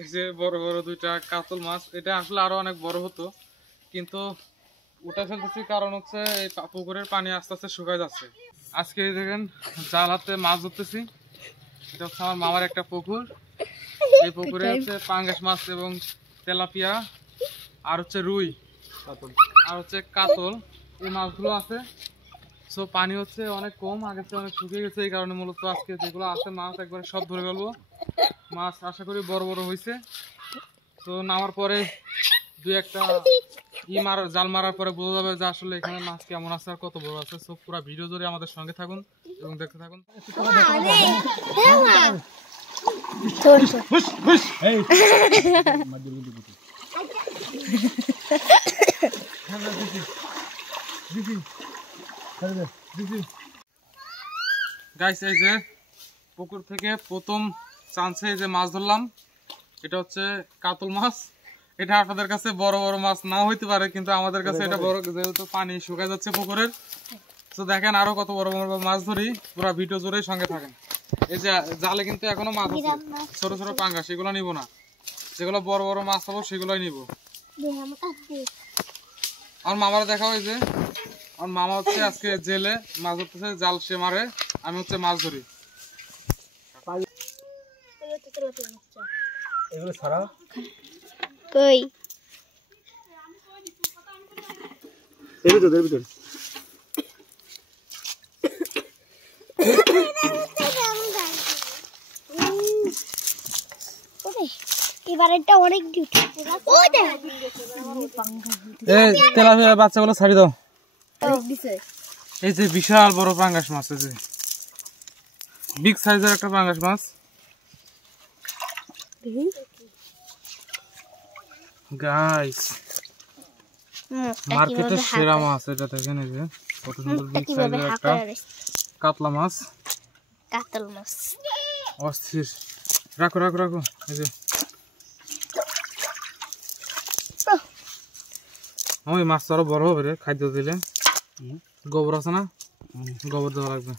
এই যে বড় বড় দুইটা কাতল মাছ, এটা আসলে আরো অনেক বড় হতো, কিন্তু উঠে ফেলতেছি কারণ হচ্ছে এই পুকুরের পানি আস্তে আস্তে শুকায় যাচ্ছে। আজকে দেখেন জাল হাতে মাছ ধরতেছি। এটা হচ্ছে আমার মামার একটা পুকুর। এই পুকুরে হচ্ছে পাঙ্গাস মাছ এবং তেলাপিয়া আর হচ্ছে রুই আর হচ্ছে কাতল, এই মাছগুলো আছে। সো পানি হচ্ছে অনেক কম, আগের চেয়ে অনেক শুকিয়ে গেছে, এই কারণে মূলত আজকে যেগুলো আছে মাছ একবারে সব ধরে ফেলবো। মাছ আশা করি বড় বড় হয়েছে। তো নামার পরে দুই একটা জাল মারার পরে বোঝা যাবে যে আসলে এখানে মাছ কেমন আছে আর কত বড় আছে। সব পুরো ভিডিও জুড়ে আমাদের সঙ্গে থাকুন এবং দেখতে থাকুন। গাইস, এই যে পুকুর থেকে প্রথম চান্সে যে মাছ ধরলাম, এটা হচ্ছে কাতল মাছ। এটা আপনাদের কাছে বড় বড় মাছ নাও হইতে পারে, কিন্তু আমাদের কাছে এটা বড়, যেহেতু পানি শুকায় যাচ্ছে পুকুরের। তো দেখেন আরো কত বড় বড় মাছ ধরি, পুরো ভিডিও জুড়ে সঙ্গে থাকেন। এই যে জালে কিন্তু এখনো মাছ আছে, ছোট ছোট পাঙ্গাস, সেগুলো নিব না। যেগুলো বড় বড় মাছ হবো সেগুলোই নিব। আমার মামারা দেখাও, এই যে আমার মামা হচ্ছে আজকে জেলে মাছ ধরতেছে, জাল সে মারে, আমি হচ্ছে মাছ ধরি। এগুলো ছাড়াও কই এর ভিতর এবারেরটা অনেক ডিউটি। ওই দেখ এই তেলাপিয়া বাচ্চাগুলো ছাড়ি দাও। এই যে বিশাল বড় পাঙ্গাস মাছ, এই যে বিগ সাইজের একটা পাঙ্গাস মাছ। গাইস, মার্কেটের সেরা মাছ এটা, দেখেন এই যে কত সুন্দর বিগ সাইজের একটা কাতলা মাছ, কাতল মাছ অস্থির। রাখো রাখো রাখো, এই যে ওই মাছ আরো বড় হবে রে, খাদ্য দিলে। গোবর আছে না, গোবর দেওয়া লাগবে।